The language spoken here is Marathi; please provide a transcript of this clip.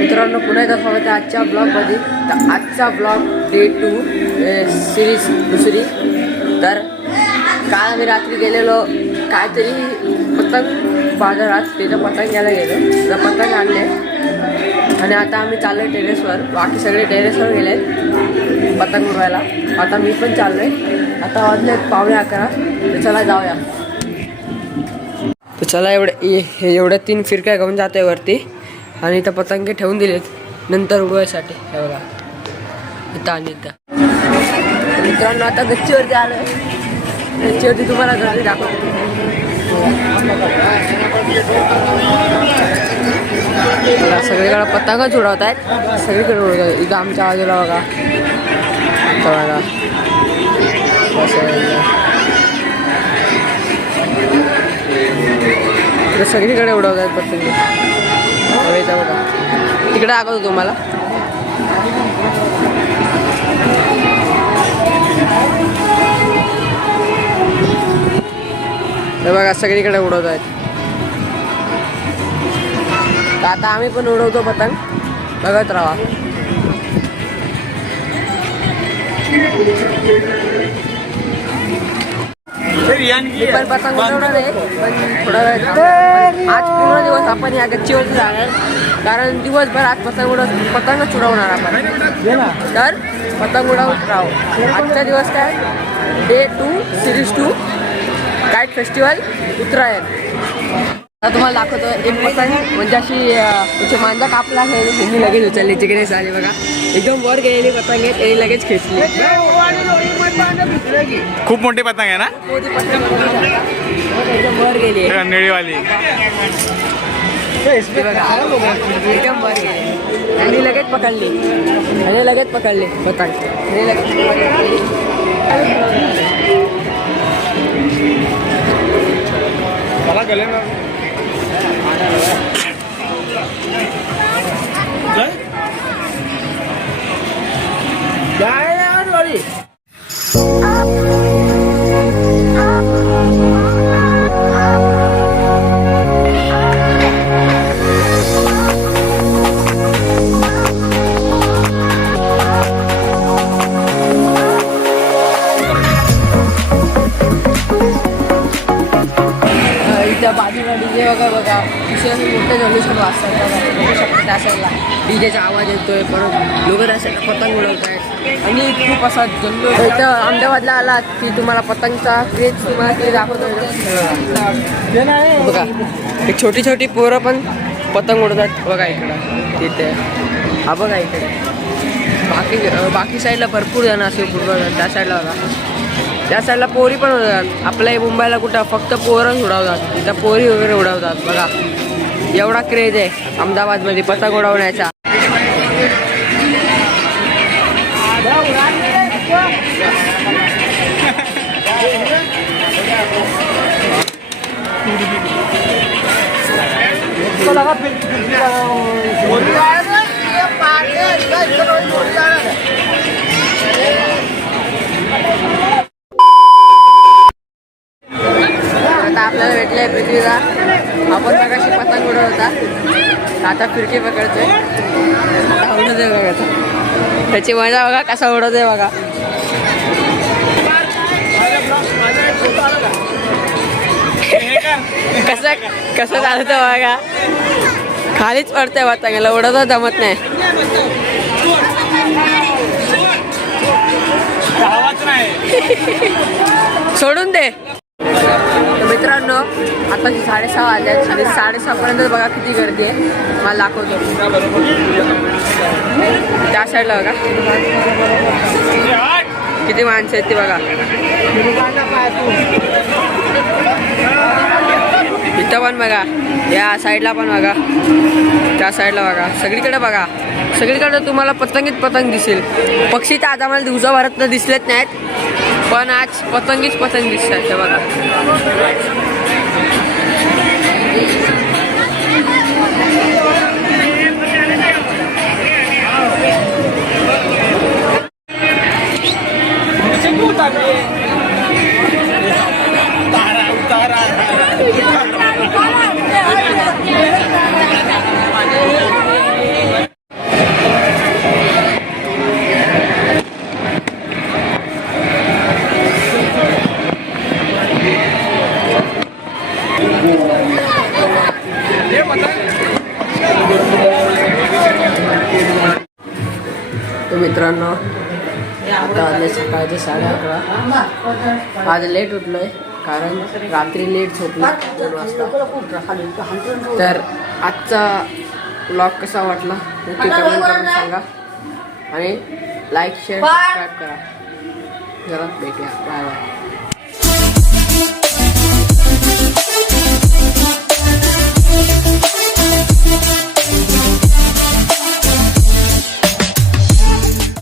मित्रांनो पुन्हा एकदा स्वागत आहे आजच्या ब्लॉगमध्ये. तर आजचा ब्लॉग डे 2 सिरीज दुसरी. तर काल आम्ही रात्री गेलेलो काहीतरी पतंग बाजारात, तिथं पतंग घ्यायला गेलो. तर पतंग आणले आणि आता आम्ही चाललो आहे टेरेसवर. बाकी सगळे टेरेसवर गेले पतंग उडवायला. आता मी पण चाललो आहे. आता वाजले 11:15. तर चला जाऊया. तर चला एवढ्या 3 फिरक्या घेऊन जाते वरती आणि इथं पतंगे ठेवून दिलेत नंतर उडवायसाठी. हे बघा इथं आणि इथं. मित्रांनो आता गच्चीवरती आलो आहे. गच्चीवरती तुम्हाला घरी दाखवतो. सगळीकडे पतंगच उडवत आहेत, सगळीकडे उडवत आहेत. इथं आमच्या बाजूला बघा बघा सगळीकडे उडवत आहेत पतंग. बघा तिकडे दाखवतो तुम्हाला. हे बघा सगळीकडे उडवत आहेत. तर आता आम्ही पण उडवतो पतंग, बघत राहा. पण पतंग उडवणार आहे पण थोडा वेळ. आज पूर्ण दिवस आपण या गच्चीवरती जाणार कारण दिवसभर आज पतंगच उडवणार आपण. तर पतंग उडवत राहू. आजचा दिवस काय डे 2 सिरीज 2 काईट फेस्टिवल उत्तरायण. आता तुम्हाला दाखवतो एक पतंग म्हणजे अशी मांजा कापला आहे. मी लगेच उचलली तिकडे झाली बघा. एकदम वर गेलेली पतंग आहे त्यांनी लगेच खेचली. खूप मोठी पतंग आहे ना. मोठी पतंग एकदम वर गेली निळीवाली. एकदम वर गेली आणि लगेच पकडली पतंग आणि लगेच मला गले बाजूला डीजे बघा दुसऱ्या मोठे जल्लोषण वाजतात बघू शकतो. त्या साईडला डीजेचा आवाज येतोय. परत लोक त्या साईडला पतंग उडवत आहेत आणि खूप असा जल्लोष. इथं अहमदाबादला आलात की तुम्हाला पतंगचा क्रेज तुम्हाला ते दाखवतो. बघा एक छोटी छोटी पोरं पण पतंग उडवतात बघा इकडं तिथे. हा बघा इकडे बाकी साईडला भरपूर जण असे उडवतात. त्या साईडला बघा त्या साईडला पोरी पण उडवतात. आपल्या मुंबईला कुठं फक्त पोरच उडवतात, तिथं पोरी वगैरे उडवतात बघा. एवढा क्रेज आहे अहमदाबादमध्ये पतंग उडवण्याचा. आता आपल्याला भेटले पृथ्वीला. आपण मगाशी पतंग उडवत होता, आता फिरकी पकडतोय. उडवतोय बघा त्याची मजा बघा कसा उडवतोय बघा. कसं चालतं बघा. खालीच पडतंय पतंगाला, उडवता जमत नाही. सोडून दे. मित्रांनो आता 6:30 वाजले आणि 6:30पर्यंत बघा किती गर्दी आहे. मला दाखवतो त्या साईडला बघा किती माणसं आहेत ती बघा. इथं पण बघा, या साईडला पण बघा, त्या साईडला बघा, सगळीकडे बघा. सगळीकडे तुम्हाला पतंगीच पतंग दिसेल. पक्षी तर आज आम्हाला दिवसाभरात दिसलेच नाहीत पण आज पतंगीच पतंग दिसतात ते बघा. मित्रांनो, आता वाजले सकाळचे 11:30. आज लेट उठलोय कारण रात्री लेट झोपलो 2 वाजता. तर आजचा ब्लॉग कसा वाटला नक्की कमेंट करून सांगा आणि लाईक शेअर सबस्क्राईब करा. चला भेटूया, बाय बाय.